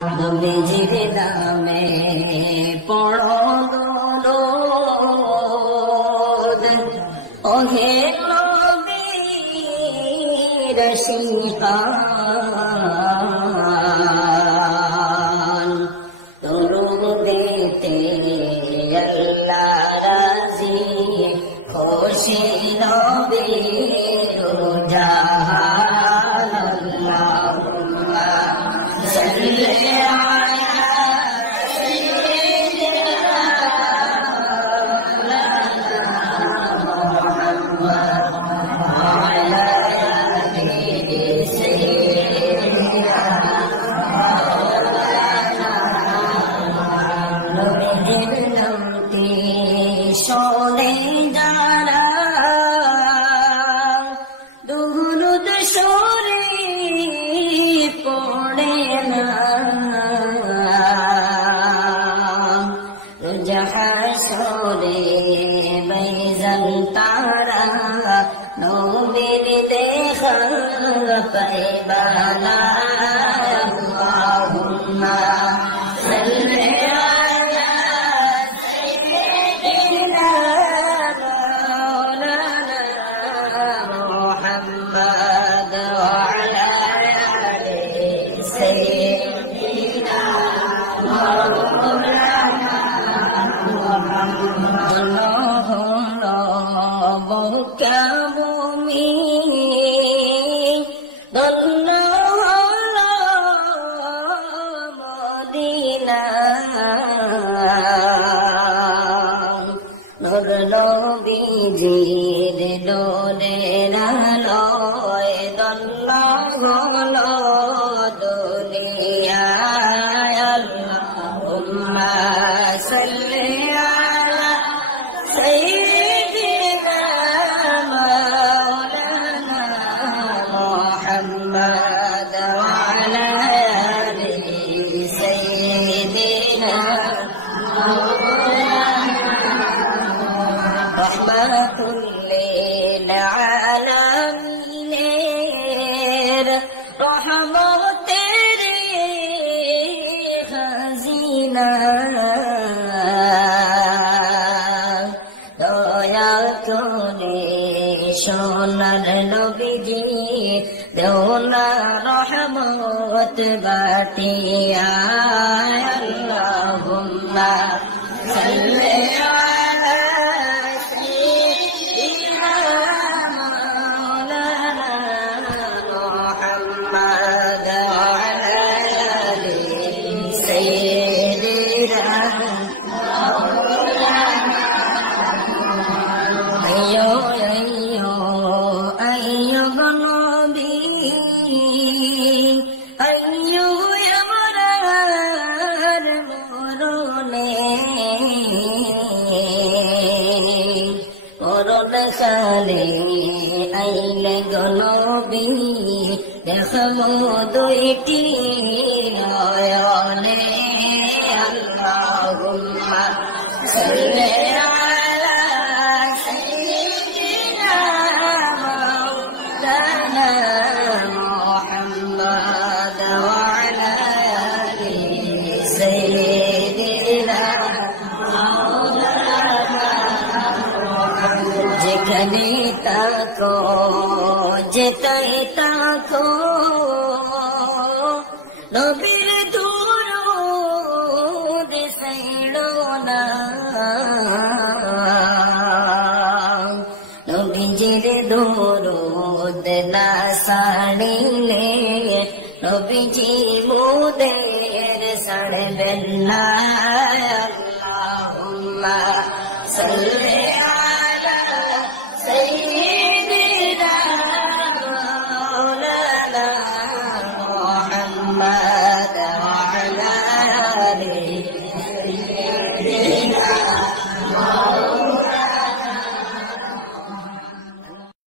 নবীজির নামে পড়ো দরুদ ওহে নবীর শিফান দরুদেতে আল্লাহ রাজি খুশি নবীর জাহান আল্লাহুম্মা সাল্লি শোনে যারা দুরুদ শরীফ পড়ে না হাসরে বাইজান তারা নবীর দেখা পাইবা না আল্লাহুম্মা সাল্লি ভূমি ধন্য হল মদিনা নবীজির ডোরের আলোয় ধন্য হল দুনিয়া আল্লাহুম্মা সাল্লি আলা সাইয়্যিদিনা মাওলানা মুহাম্মদ ওয়া আলা আলি সাইয়্যিদিনা রাহমাতুল লিল আলামিনের রহমতের খাজিনা দয়া করে সোনার নবীজি দেও না রহমত বাটিয়া আল্লাহুম্মা সাল্লি আলা সাইয়্যিদিনা মাওলানা মুহাম্মদ ওয়া আলা আলি সাইয়্যিদিনা খালে আইলে গনবী দেখাবো দুইটি নয়নে আল্লাহুম্মা সাল্লি আলা সাইয়্যিদিনা মাওলানা মুহাম্মদ ওয়া আলা আলি সাইয়্যিদিনা যেখানে তাকো যেটাই তাকো নবীর দুরুদ ছাইড়ো না নবীজির দুরুদ না ছাড়িলে নবীজি মুদের ছাড়বেন না আল্লাহুম্মা সাল্লি